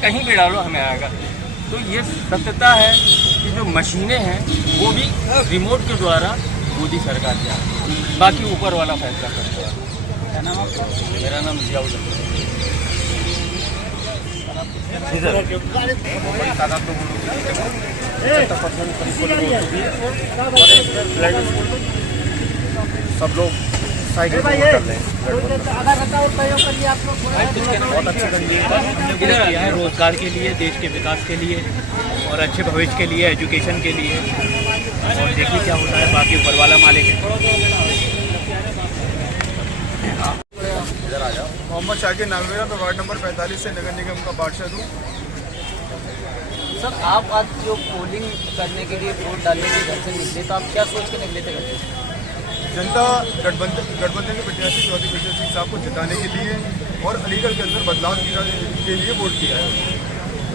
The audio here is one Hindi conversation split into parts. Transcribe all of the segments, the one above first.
कहीं भी डालो हमें आएगा। तो ये सत्यता है कि जो मशीनें हैं वो भी रिमोट के द्वारा मोदी सरकार की है, बाकी ऊपर वाला फैसला करता है। क्या नाम आपका? मेरा नाम जियाउल सब लोग साइकिल कर रहे हैं। आधा घंटा और तय करिए आप लोग। बहुत अच्छे तरीके हमने किया है रोजगार के लिए, देश के विकास के लिए और अच्छे भविष्य के लिए, एजुकेशन के लिए। और देखिए क्या होता है, बाकी ऊपर वाला मालिक है। इधर आ जाओ। मोहम्मद शाकिर नाम है मेरा, मैं वार्ड नंबर 45 से नगर निगम का पार्षद हूँ। सर, आप आज जो पोलिंग करने के लिए वोट डालने के घर से निकले, तो आप क्या सोच के निकले थे घर से? जनता गठबंधन के प्रत्याशी चौधरी विजय सिंह साहब को जिताने के लिए और अलीगढ़ के अंदर बदलाव के लिए वोट किया है।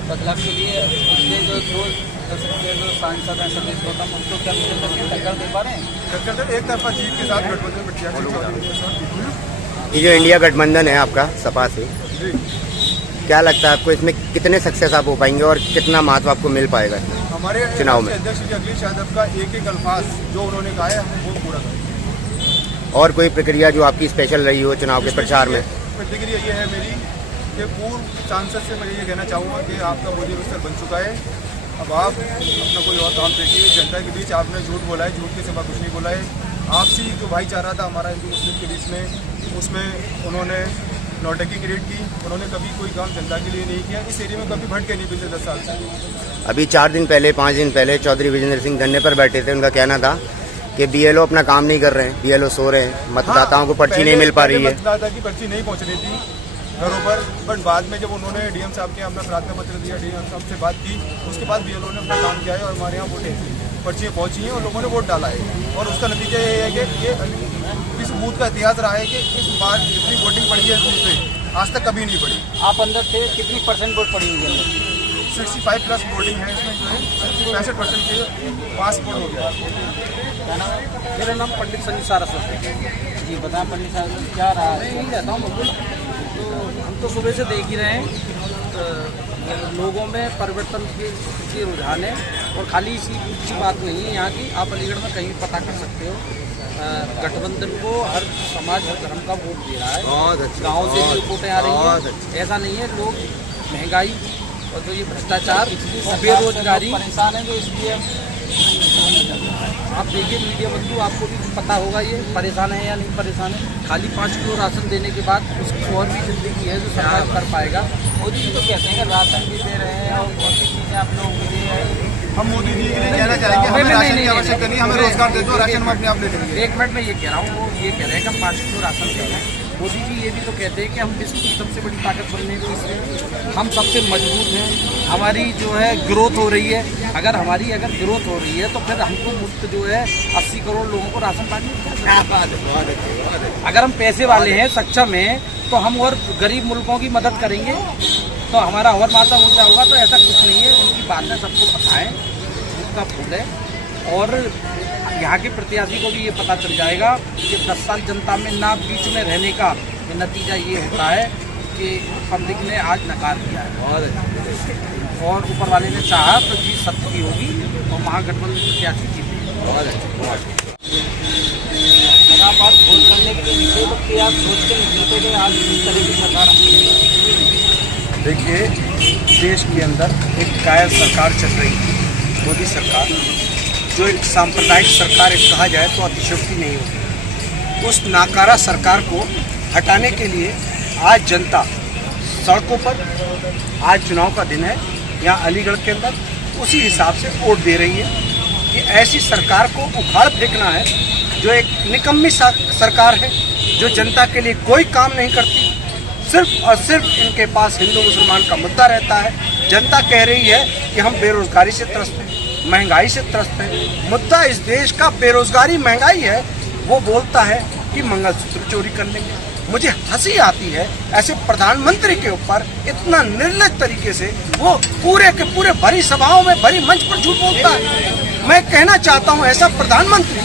बदलाव के लिए पिछले जो दो सांसद हैं सतीश गौतम, उनको क्या टक्कर दे पा रहे हैं? टक्कर एक तरफा जीत के साथ गठबंधन प्रत्याशी चौधरी विजय साहब जीते। ये जो इंडिया गठबंधन है आपका सपा से, जी, क्या लगता है आपको इसमें कितने सक्सेस आप हो पाएंगे और कितना महत्व आपको मिल पाएगा हमारे चुनाव में? अध्यक्ष जी अखिलेश यादव का एक अल्फाज जो उन्होंने कहा है हम वो पूरा करेंगे। और कोई प्रक्रिया जो आपकी स्पेशल रही हो चुनाव के प्रचार में? प्रतिक्रिया ये है मेरी कि पूर्व सांसद से मैं ये कहना चाहूँगा कि आपका मोदी मिनिस्टर बन चुका है, अब आप अपना कोई और काम देखिए। जनता के बीच आपने झूठ बोला है, झूठ के सिवा कुछ नहीं बोला है। आपसी जो भाईचारा था हमारा हिंदू मुस्लिम के बीच में, उसमें उन्होंने नौटंकी क्रिएट की। उन्होंने कभी कोई काम जनता के लिए नहीं किया। इस एरिया में कभी भटके नहीं पिछले 10 साल से। अभी 4 दिन पहले 5 दिन पहले चौधरी विजेंद्र सिंह धरने पर बैठे थे। उनका कहना था कि बीएलओ अपना काम नहीं कर रहे हैं, बीएलओ सो रहे हैं, मतदाताओं को पर्ची नहीं मिल पा रही है। मतदाता की पर्ची नहीं पहुँच रही थी घरों पर, बट बाद में जब उन्होंने डीएम साहब के अपना प्रार्थना पत्र दिया, डीएम साहब से बात की, उसके बाद बीएलओ ने अपना काम किया है और हमारे यहाँ वोटें पर्चियाँ पहुँची हैं और लोगों ने वोट डाला है। और उसका नतीजा ये है कि ये इस बूथ का इतिहास रहा है कि इस बार जितनी वोटिंग पड़ी है इस बूथ पे आज तक कभी नहीं पड़ी। आप अंदर थे, कितनी % वोट पड़ी हुई है? 65+ वोटिंग है इसमें, जो है 65% के पास वोट हो गया। क्या नाम है? मेरा नाम पंडित संजय सारस्वत है। जी बताएं पंडित साहब, क्या रहा है? यही रहता हूँ बिल्कुल। तो हम तो सुबह से देख ही रहे हैं लोगों में परिवर्तन के रुझान है। और खाली इसी की बात नहीं है यहाँ की, आप अलीगढ़ में कहीं पता कर सकते हो। गठबंधन को हर समाज हर धर्म का वोट दे रहा है। बहुत अच्छा, गाँव से भी रिपोर्टें आ रही हैं। ऐसा नहीं है, लोग महंगाई और जो ये भ्रष्टाचार और बेरोजगारी परेशान है, जो इसलिए आप देखिए मीडिया बंधु, आपको भी पता होगा ये परेशान है या नहीं परेशान है। खाली 5 किलो राशन देने के बाद उसकी और भी जिंदगी है जो सरवाइव कर पाएगा। मोदी जी तो कहते हैं कि राशन भी दे रहे हैं और बहुत सी चीज़ें आप लोगों के लिए। हम मोदी जी के लिए कहना चाहेंगे हमें राशन की आवश्यकता नहीं, हमें रोजगार दे दो, राशन हम अपने आप ले लेंगे। 1 मिनट में ये कह रहा हूँ, वो ये कह रहे हैं कि हम 5 किलो राशन दे रहे हैं। मोदी जी ये भी तो कहते हैं कि हम विश्व की सबसे बड़ी ताकत बनने की इसलिए हम सबसे मजबूत हैं, हमारी जो है ग्रोथ हो रही है। अगर हमारी ग्रोथ हो रही है तो फिर हमको मुफ्त जो है 80 करोड़ लोगों को राशन पानी। अगर हम पैसे वाले हैं, सक्षम हैं, तो हम और गरीब मुल्कों की मदद करेंगे तो हमारा और माता ऊंचा होगा। तो ऐसा कुछ नहीं है, उनकी बातें सबको पता है, उसका फूल है। और यहाँ के प्रत्याशी को भी ये पता चल जाएगा कि 10 साल जनता में ना बीच में रहने का नतीजा ये होता है कि पब्लिक ने आज नकार दिया है। और ऊपर वाले ने चाहा तो जीत सत्य की होगी और महागठबंधन प्रत्याशी जीतेंगे। अगर आप आज वोट करने के लिए निकले तो क्या आप सोच के निकलते थे आज इस तरह की सरकार? देखिए, देश के अंदर एक कायर सरकार चल रही है, मोदी सरकार, जो एक सांप्रदायिक सरकार एक कहा जाए तो अतिशयोक्ति नहीं होगी। उस नाकारा सरकार को हटाने के लिए आज जनता सड़कों पर, आज चुनाव का दिन है यहाँ अलीगढ़ के अंदर, उसी हिसाब से वोट दे रही है कि ऐसी सरकार को उखाड़ फेंकना है जो एक निकम्मी सरकार है, जो जनता के लिए कोई काम नहीं करती। सिर्फ और सिर्फ इनके पास हिंदू मुसलमान का मुद्दा रहता है। जनता कह रही है कि हम बेरोजगारी से त्रस्त हैं, महंगाई से त्रस्त है। मुद्दा इस देश का बेरोजगारी महंगाई है। वो बोलता है कि मंगलसूत्र चोरी कर लेंगे। मुझे हंसी आती है ऐसे प्रधानमंत्री के ऊपर, इतना निर्लज तरीके से वो पूरे के पूरे भरी सभाओं में, भरी मंच पर झूठ बोलता है। मैं कहना चाहता हूँ ऐसा प्रधानमंत्री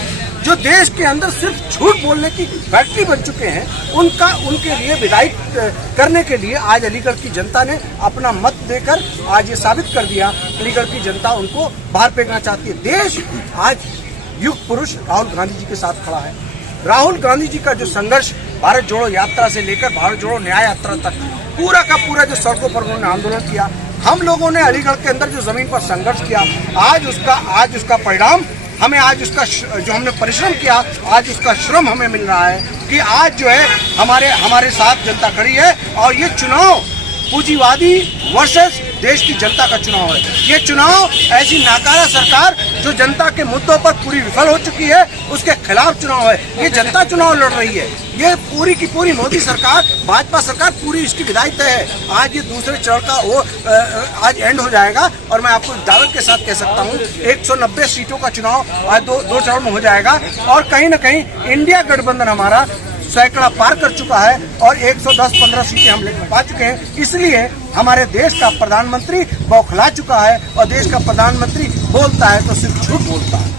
जो देश के अंदर सिर्फ झूठ बोलने की फैक्ट्री बन चुके हैं, उनके लिए विदाई करने के लिए आज अलीगढ़ की जनता ने अपना मत देकर आज ये साबित कर दिया, अलीगढ़ की जनता उनको बाहर फेंकना चाहती है। देश आज युग पुरुष राहुल गांधी जी के साथ खड़ा है। राहुल गांधी जी का जो संघर्ष भारत जोड़ो यात्रा से लेकर भारत जोड़ो न्याय यात्रा तक पूरा का पूरा जो सड़कों पर उन्होंने आंदोलन किया, हम लोगों ने अलीगढ़ के अंदर जो जमीन पर संघर्ष किया, आज उसका परिणाम हमें, आज उसका जो हमने परिश्रम किया, आज उसका श्रम हमें मिल रहा है कि आज जो है हमारे साथ जनता खड़ी है। और ये चुनाव पूंजीवादी वर्सेस देश की जनता का चुनाव है। ये चुनाव ऐसी नाकारा सरकार जो जनता के मुद्दों पर पूरी विफल हो चुकी है, उसके खिलाफ चुनाव है। ये जनता चुनाव लड़ रही है। ये पूरी की पूरी मोदी सरकार, भाजपा सरकार, पूरी इसकी विदाई तय है। आज ये दूसरे चरण का वो आज एंड हो जाएगा और मैं आपको दावत के साथ कह सकता हूँ 190 सीटों का चुनाव आज दो चरण में हो जाएगा। और कहीं न कहीं इंडिया गठबंधन हमारा सैकड़ा पार कर चुका है और 110-15 सीटें हम लेकर पा चुके हैं। इसलिए हमारे देश का प्रधानमंत्री बौखला चुका है और देश का प्रधानमंत्री बोलता है तो सिर्फ झूठ बोलता है।